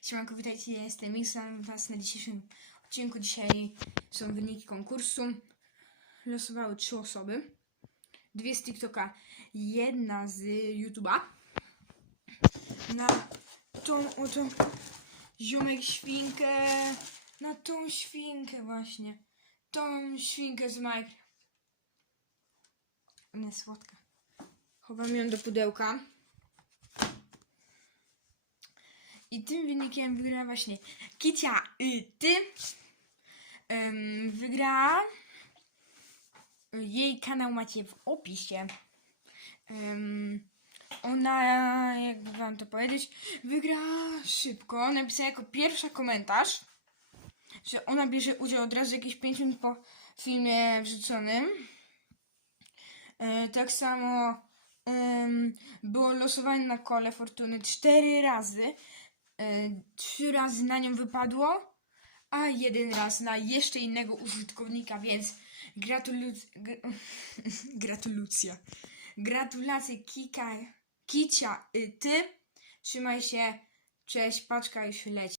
Siemanko, witajcie, ja jestem sam was na dzisiejszym odcinku. Dzisiaj są wyniki konkursu. Losowały trzy osoby. Dwie z TikToka, jedna z YouTube'a. Na tą oto ziomek świnkę, na tą świnkę właśnie. Tą świnkę z Minecraft. Ona jest słodka. Chowam ją do pudełka. I tym wynikiem wygrała właśnie Kicia ty. Ym, wygrała. Jej kanał macie w opisie. Ona, jakby wam to powiedzieć, wygrała szybko. Napisała jako pierwsza komentarz, że ona bierze udział od razu jakieś 5 minut po filmie wrzuconym. E, tak samo było losowanie na kole fortuny cztery razy. E, trzy razy na nią wypadło, a jeden raz na jeszcze innego użytkownika, więc gratuluc... gr-. Gratulacje Kika, Kicia, y, ty. Trzymaj się. Cześć, paczka już leci.